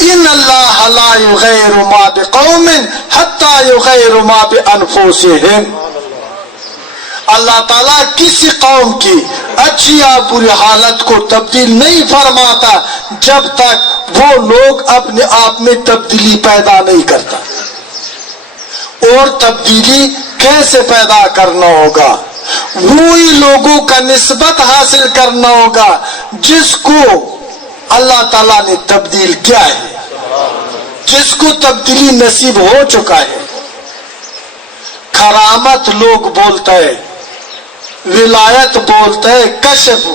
ان اللہ لا یغیر ما بقوم حتی یغیر ما بانفسہم. اللہ تعالیٰ کسی قوم کی اچھی یا بری حالت کو تبدیل نہیں فرماتا جب تک وہ لوگ اپنے آپ میں تبدیلی پیدا نہیں کرتا. اور تبدیلی کیسے پیدا کرنا ہوگا؟ وہی لوگوں کا نسبت حاصل کرنا ہوگا جس کو اللہ تعالیٰ نے تبدیل کیا ہے، جس کو تبدیلی نصیب ہو چکا ہے. کرامت لوگ بولتا ہے، ولایت بولتا ہے، کشف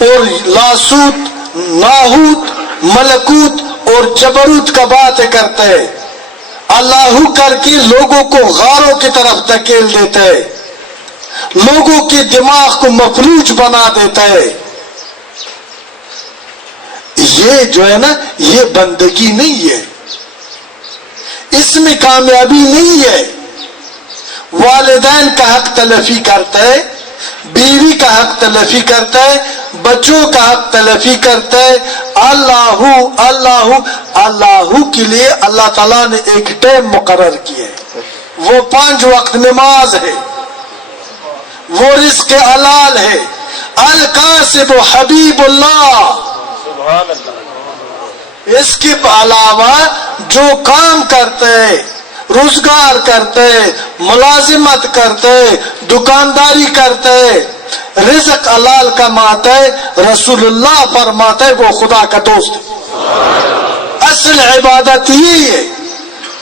اور لاسوت، ناہوت، ملکوت اور جبروت کا بات کرتا ہے. اللہ کر کے لوگوں کو غاروں کی طرف دھکیل دیتا ہے، لوگوں کے دماغ کو مفلوج بنا دیتا ہے. یہ جو ہے نا، یہ بندگی نہیں ہے، اس میں کامیابی نہیں ہے. والدین کا حق تلفی کرتا ہے، بیوی کا حق تلفی کرتا ہے، بچوں کا حق تلفی کرتا ہے. اللہ اللہ اللہ کے لیے اللہ تعالیٰ نے ایک ٹائم مقرر کیا ہے، وہ 5 وقت نماز ہے، وہ رزق حلال ہے. الکاسب حبیب اللہ. اس کے علاوہ جو کام کرتے ہیں، روزگار کرتے ہیں، ملازمت کرتے ہیں، دکانداری کرتے ہیں، رزق حلال کماتا ہے، رسول اللہ فرماتا ہے وہ خدا کا دوست ہے. اصل عبادت یہی ہے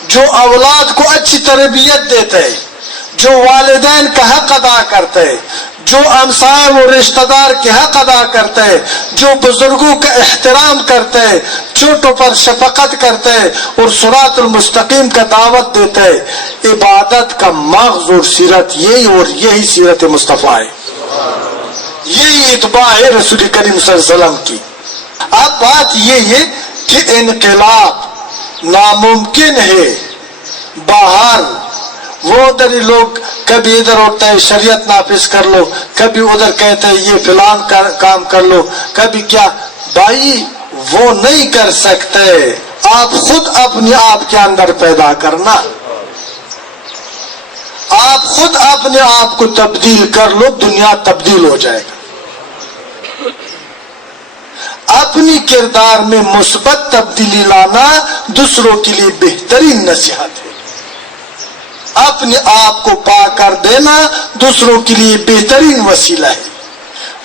جو اولاد کو اچھی تربیت دیتے ہے، جو والدین کا حق ادا کرتے ہے، جو ہمسائے و رشتہ دار کے حق ادا کرتے ہیں، جو بزرگوں کا احترام کرتے ہیں، چھوٹوں پر شفقت کرتے ہیں اور صراط المستقیم کا دعوت دیتے ہیں. عبادت کا مغز اور سیرت یہی، اور یہی سیرت مصطفیٰ ہے، یہی اتباع ہے رسول کریم صلی اللہ علیہ وسلم کی. اب بات یہ ہے کہ انقلاب ناممکن ہے. باہر وہ ادھر لوگ کبھی ادھر ہوتا ہے شریعت نافذ کر لو، کبھی ادھر کہتے ہیں یہ فلان کام کر لو، کبھی کیا. بھائی وہ نہیں کر سکتے، آپ خود اپنے آپ کے اندر پیدا کرنا. آپ خود اپنے آپ کو تبدیل کر لو، دنیا تبدیل ہو جائے گا. اپنی کردار میں مثبت تبدیلی لانا دوسروں کے لیے بہترین نصیحت ہے. اپنے آپ کو پاک کر دینا دوسروں کے لیے بہترین وسیلہ ہے.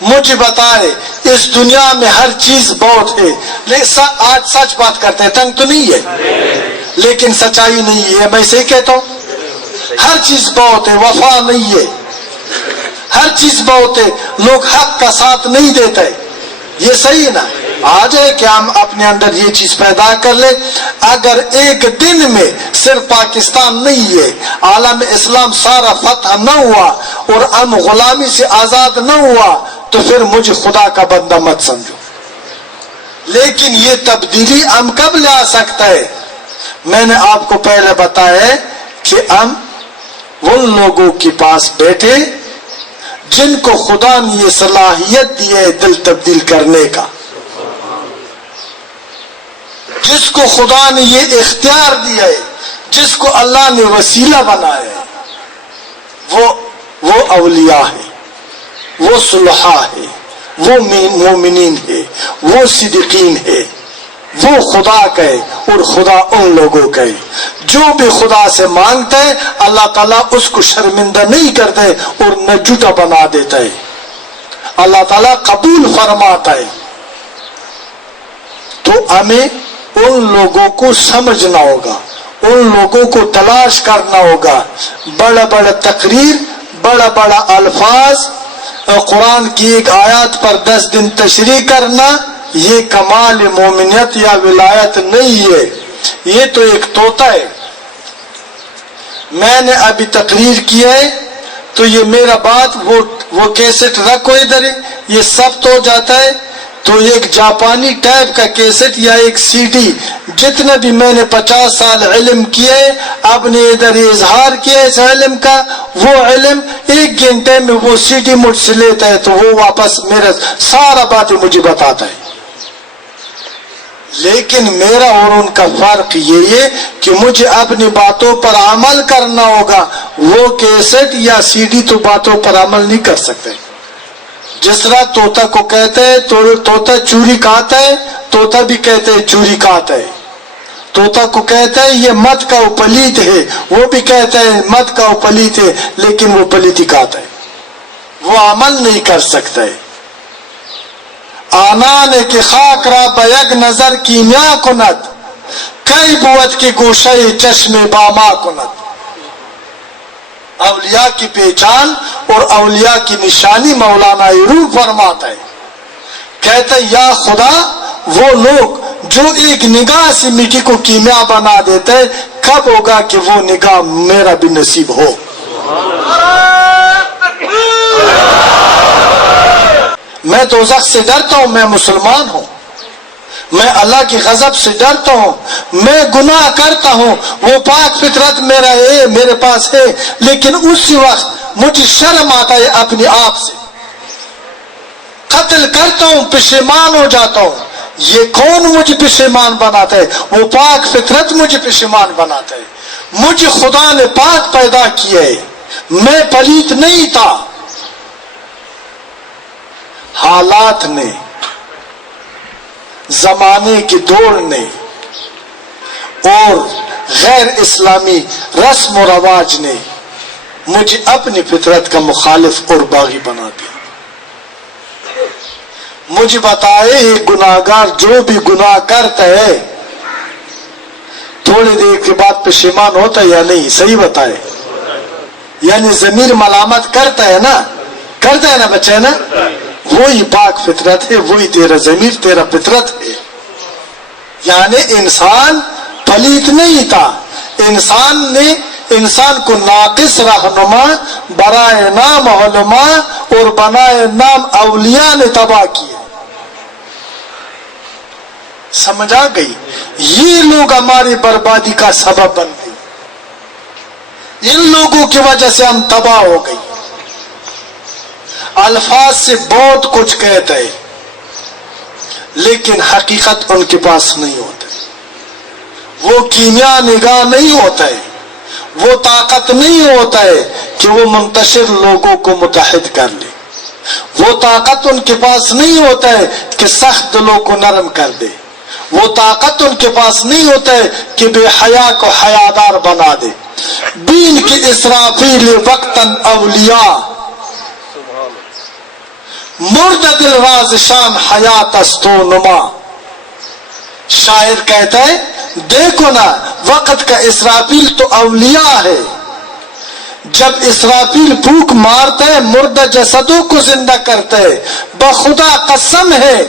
مجھے بتائے، اس دنیا میں ہر چیز بہت ہے، لیکن آج سچ بات کرتے ہیں، تنگ تو نہیں ہے لیکن سچائی نہیں ہے. میں صحیح کہتا ہوں، ہر چیز بہت ہے، وفا نہیں ہے. ہر چیز بہت ہے، لوگ حق کا ساتھ نہیں دیتے. یہ صحیح ہے نا؟ آ جائے کہ ہم اپنے اندر یہ چیز پیدا کر لیں. اگر ایک دن میں صرف پاکستان نہیں ہے، عالم اسلام سارا فتح نہ ہوا اور ہم غلامی سے آزاد نہ ہوا تو پھر مجھے خدا کا بندہ مت سمجھو. لیکن یہ تبدیلی ہم کب لا سکتا ہے؟ میں نے آپ کو پہلے بتایا کہ ہم ان لوگوں کے پاس بیٹھے جن کو خدا نے یہ صلاحیت دی ہے دل تبدیل کرنے کا، جس کو خدا نے یہ اختیار دیا ہے، جس کو اللہ نے وسیلہ بنایا ہے. وہ اولیاء ہے، وہ صلحاء ہے، وہ مومنین ہے، وہ صدیقین ہے. وہ خدا کا ہے اور خدا ان لوگوں کا ہے. جو بھی خدا سے مانگتا ہے اللہ تعالیٰ اس کو شرمندہ نہیں کرتا ہے اور نہ جھوٹا بنا دیتا ہے. اللہ تعالیٰ قبول فرماتا ہے. تو ہمیں ان لوگوں کو سمجھنا ہوگا، ان لوگوں کو تلاش کرنا ہوگا. بڑا بڑا تقریر، بڑا بڑا الفاظ، قرآن کی ایک آیات پر 10 دن تشریح کرنا، یہ کمال مومنیت یا ولایت نہیں ہے. یہ تو ایک طوطا ہے. میں نے ابھی تقریر کی ہے تو یہ میرا بات وہ کیسٹ رکھو ادھر، یہ سب تو جاتا ہے. تو ایک جاپانی ٹائپ کا کیسٹ یا ایک سی ڈی، جتنا بھی میں نے 50 سال علم کیا ہے، آپ نے ادھر اظہار کیا اس علم کا، وہ علم 1 گھنٹے میں وہ سی ڈی مجھ سے لیتا ہے تو وہ واپس میرا سارا باتیں مجھے بتاتا ہے. لیکن میرا اور ان کا فرق یہ ہے کہ مجھے اپنی باتوں پر عمل کرنا ہوگا. وہ کیسٹ یا سی ڈی تو باتوں پر عمل نہیں کر سکتے. جس طرح طوطا کو کہتے ہیں طوطا چوری کھاتا ہے, طوطا بھی کہتے ہیں چوری کھاتا ہے. طوطا کو کہتا ہے یہ مت کا پلیت ہے, وہ بھی کہتا ہے مت کا پلیت ہے, لیکن وہ پلیتی کھاتا ہے, وہ عمل نہیں کر سکتا ہے. آنان کی خاک را بیگ نظر کیمیا کند, کئی بوت کی گوشہ چشم باما کند. اولیاء کی پہچان اور اولیاء کی نشانی مولانا روح فرماتا ہے, کہتا ہے یا خدا وہ لوگ جو ایک نگاہ سے مٹی کو کیمیا بنا دیتے, کب ہوگا کہ وہ نگاہ میرا بھی نصیب ہو. میں دوزخ سے ڈرتا ہوں, میں مسلمان ہوں, میں اللہ کی غضب سے ڈرتا ہوں, میں گناہ کرتا ہوں, وہ پاک فطرت میرا ہے, میرے پاس ہے, لیکن اسی وقت مجھے شرم آتا ہے اپنے آپ سے. قتل کرتا ہوں, پشیمان ہو جاتا ہوں. یہ کون مجھے پشیمان بناتا ہے؟ وہ پاک فطرت مجھے پشیمان بناتا ہے. مجھے خدا نے پاک پیدا کیا ہے, میں پلیت نہیں تھا. حالات نے, زمانے کی دوڑ نے اور غیر اسلامی رسم و رواج نے مجھے اپنی فطرت کا مخالف اور باغی بنا دیا. مجھے بتائے یہ گناہگار جو بھی گناہ کرتا ہے تھوڑی دیر کے بعد پشیمان ہوتا ہے یا نہیں؟ صحیح بتائے. یعنی ضمیر ملامت کرتا ہے نا بچے نا, وہی پاک فطرت ہے, وہی تیرا ضمیر, تیرا فطرت ہے. یعنی انسان پلیت نہیں تھا, انسان نے انسان کو ناقص رہنما برائے نام علماء اور بنائے نام اولیاء نے تباہ کیے. سمجھ آ گئی؟ یہ لوگ ہماری بربادی کا سبب بن گئے, ان لوگوں کی وجہ سے ہم تباہ ہو گئی. الفاظ سے بہت کچھ کہتے ہیں لیکن حقیقت ان کے پاس نہیں ہوتا. وہ کیمیا نگاہ نہیں ہوتا ہے, وہ طاقت نہیں ہوتا ہے کہ وہ منتشر لوگوں کو متحد کر لے. وہ طاقت ان کے پاس نہیں ہوتا ہے کہ سخت دلوں کو نرم کر دے. وہ طاقت ان کے پاس نہیں ہوتا ہے کہ بے حیا کو حیادار بنا دے. دین کی اسرافیل وقتاً اولیاء, مرد دل راز شان حیات استو نما. شاعر کہتا ہے دیکھو نا وقت کا اسرافیل تو اولیاء ہے. جب اسرافیل پھونک مارتا ہے مردہ جسدوں کو زندہ کرتا ہے. بخدا قسم ہے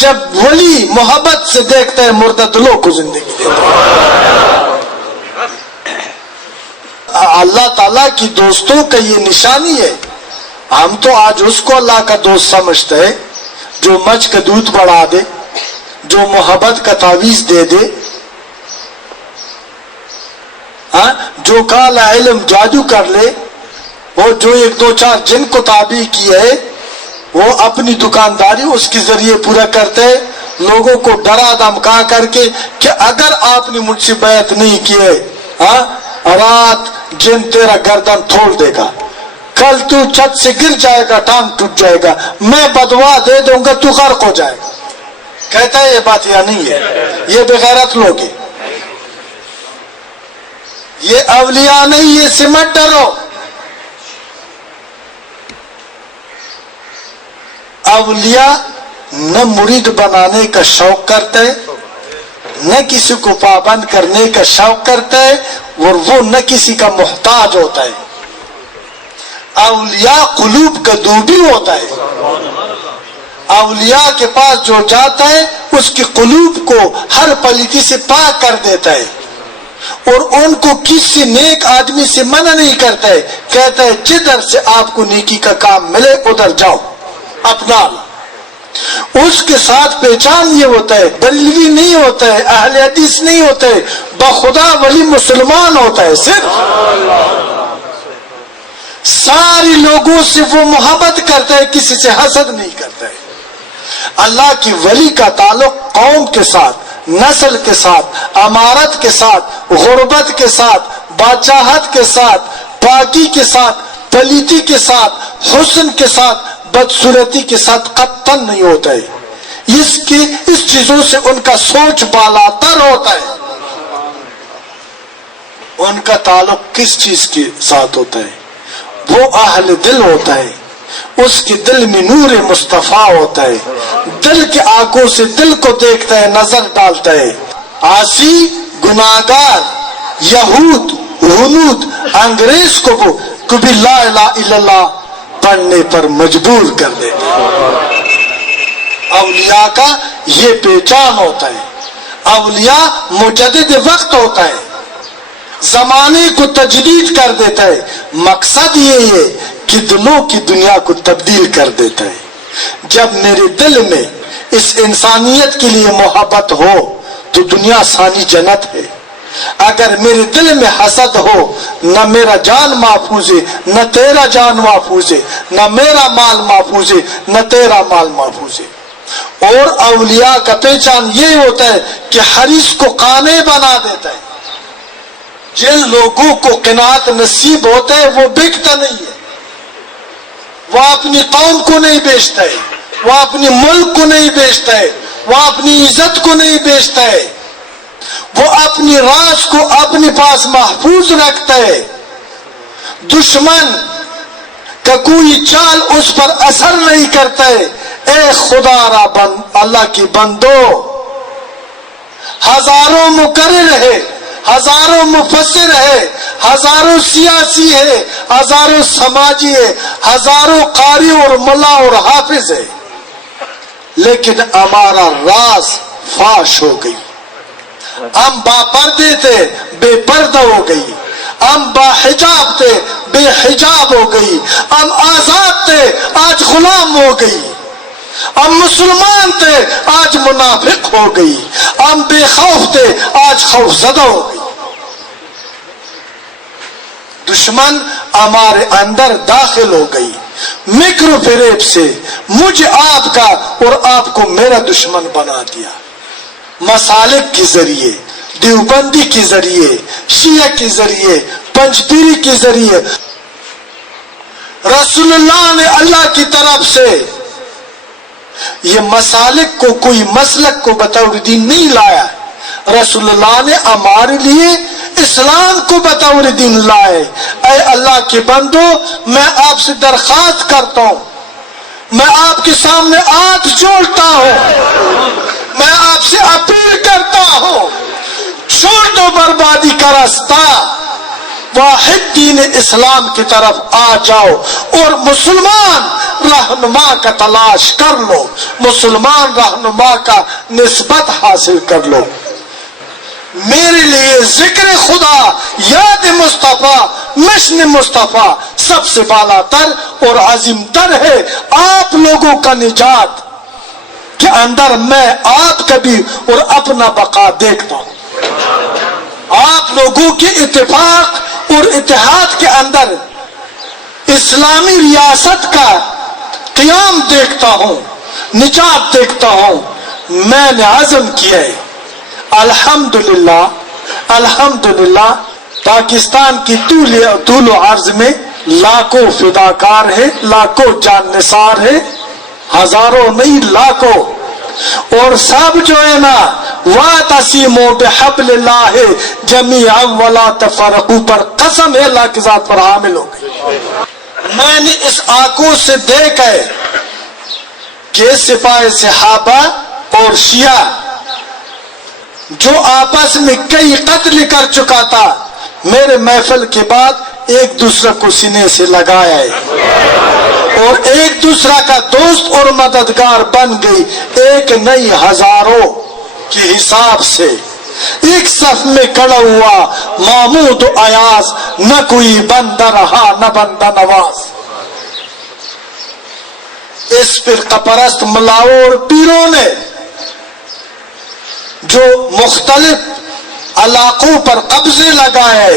جب ولی محبت سے دیکھتا ہے مردہ دلوں کو زندگی دیتا ہے. اللہ تعالیٰ کی دوستوں کا یہ نشانی ہے. ہم تو آج اس کو اللہ کا دوست سمجھتے ہیں جو مچھ کا دودھ بڑھا دے, جو محبت کا تعویذ دے دے, جو کالا علم جادو کر لے, اور جو ایک دو چار جن کو تابع کیے ہے وہ اپنی دکانداری اس کے ذریعے پورا کرتے ہیں. لوگوں کو ڈرا دھمکا کر کے کہ اگر آپ نے مجھ سے بیعت نہیں کیے رات جن تیرا گردن تھوڑ دے گا, کل تو چھت سے گر جائے گا, ٹانگ ٹوٹ جائے گا, میں بدوا دے دوں گا, تو غرق ہو جائے گا. کہتا ہے یہ بات یا نہیں ہے؟ یہ بغیرت لوگ ہیں. یہ اولیاء نہیں, یہ سمٹ ڈرو. اولیاء نہ مرید بنانے کا شوق کرتے, نہ کسی کو پابند کرنے کا شوق کرتا ہے, اور وہ نہ کسی کا محتاج ہوتا ہے. اولیاء قلوب کا دوبی ہوتا ہے. اولیاء کے پاس جو جاتا ہے اس کی قلوب کو ہر پلیتی سے پاک کر دیتا ہے, اور ان کو کسی نیک آدمی سے منع نہیں کرتا ہے. کہتا ہے جدھر سے آپ کو نیکی کا کام ملے ادھر جاؤ, اپنا. اس کے ساتھ پہچان یہ ہوتا ہے, بریلوی نہیں ہوتا ہے, اہل حدیث نہیں ہوتا ہے, بخدا ولی مسلمان ہوتا ہے. صرف ساری لوگوں سے وہ محبت کرتا ہے, کسی سے حسد نہیں کرتا ہے. اللہ کی ولی کا تعلق قوم کے ساتھ, نسل کے ساتھ، امارت کے ساتھ، غربت کے ساتھ، بادشاہت کے ساتھ، پاکی کے ساتھ، پلیتی کے ساتھ، حسن کے ساتھ، بدصورتی کے ساتھ قطعاً نہیں ہوتا ہے۔ اس چیزوں سے ان کا سوچ بالا تر ہوتا ہے۔ ان کا تعلق کس چیز کے ساتھ ہوتا ہے؟ وہ اہل دل ہوتا ہے، اس کے دل میں نور مصطفیٰ ہوتا ہے، دل کے آنکھوں سے دل کو دیکھتا ہے، نظر ڈالتا ہے۔ عاصی، گناہگار، یہود، ہنود، انگریز کو وہ کبھی لا الہ الا اللہ پڑھنے پر مجبور کر دیتا ہے۔ اولیاء کا یہ پہچان ہوتا ہے۔ اولیاء مجدد وقت ہوتا ہے، زمانے کو تجدید کر دیتا ہے۔ مقصد یہ ہے کہ دلوں کی دنیا کو تبدیل کر دیتا ہے۔ جب میرے دل میں اس انسانیت کے لیے محبت ہو تو دنیا ثانی جنت ہے۔ اگر میرے دل میں حسد ہو، نہ میرا جان محفوظ ہے، نہ تیرا جان محفوظ ہے، نہ میرا مال محفوظ ہے، نہ تیرا مال محفوظ ہے۔ اور اولیاء کا پہچان یہ ہوتا ہے کہ حریص کو قانے بنا دیتا ہے۔ جن لوگوں کو قناعت نصیب ہوتا ہے وہ بکتا نہیں ہے، وہ اپنی قوم کو نہیں بیچتا ہے، وہ اپنی ملک کو نہیں بیچتا ہے، وہ اپنی عزت کو نہیں بیچتا ہے، وہ اپنی راز کو اپنے پاس محفوظ رکھتا ہے۔ دشمن کا کوئی چال اس پر اثر نہیں کرتا ہے۔ اے خدا را اللہ کی بندو، ہزاروں مقرر ہے، ہزاروں مفسر ہے، ہزاروں سیاسی ہے، ہزاروں سماجی ہے، ہزاروں قاری اور ملا اور حافظ ہے، لیکن ہمارا راز فاش ہو گئی۔ ہم با پردے تھے، بے پردہ ہو گئی۔ ہم با حجاب تھے، بے حجاب ہو گئی۔ ہم آزاد تھے، آج غلام ہو گئی۔ ہم مسلمان تھے، آج منافق ہو گئی۔ ہم بے خوف تھے، آج خوف زدہ ہو گئی۔ دشمن ہمارے اندر داخل ہو گئی، مکر و فریب سے مجھے آپ کا اور آپ کو میرا دشمن بنا دیا۔ مسالک کے ذریعے، دیوبندی کے ذریعے، شیعہ کے ذریعے، پنجپیری کے ذریعے، رسول اللہ نے اللہ کی طرف سے یہ مسالک کو، کوئی مسلک کو بطور دین نہیں لایا۔ رسول اللہ نے ہمارے لیے اسلام کو بطور دین لائے۔ اے اللہ کے بندو، میں آپ سے درخواست کرتا ہوں، میں آپ کے سامنے ہاتھ جوڑتا ہوں، میں آپ سے اپیل کرتا ہوں، چھوڑ دو بربادی کا راستہ، واحد دین اسلام کی طرف آ جاؤ اور مسلمان رہنما کا تلاش کر لو، مسلمان رہنما کا نسبت حاصل کر لو۔ میرے لیے ذکر خدا، یاد مصطفیٰ، مشن مصطفیٰ سب سے بالا تر اور عظیم تر ہے۔ آپ لوگوں کا نجات کے اندر میں آپ کا بھی اور اپنا بقا دیکھتا ہوں۔ آپ لوگوں کے اتفاق اور اتحاد کے اندر اسلامی ریاست کا قیام دیکھتا ہوں، نجات دیکھتا ہوں۔ میں نے عزم کیا ہے، الحمدللہ الحمدللہ، پاکستان کی طول و عرض میں لاکھوں فداکار ہے، لاکھوں جان نثار ہے، ہزاروں نہیں لاکھوں، اور سب جو ہے نا وَاعْتَصِمُوا بِحَبْلِ اللَّهِ جَمِيعًا وَلَا تَفَرَّقُوا پر قسم ہے اللہ کی ذات پر حامل ہو گئی۔ میں نے اس آنکھوں سے دیکھا ہے کہ سپاہ صحابہ اور شیعہ جو آپس میں کئی قتل کر چکا تھا، میرے محفل کے بعد ایک دوسرے کو سینے سے لگایا ہے اور ایک دوسرا کا دوست اور مددگار بن گئی، ایک نہیں ہزاروں کے حساب سے ایک صف میں کھڑا ہوا محمود و ایاز، نہ کوئی بندہ رہا نہ بندہ نواز۔ اس فرقہ پرست ملاؤں اور پیروں نے جو مختلف علاقوں پر قبضے لگائے،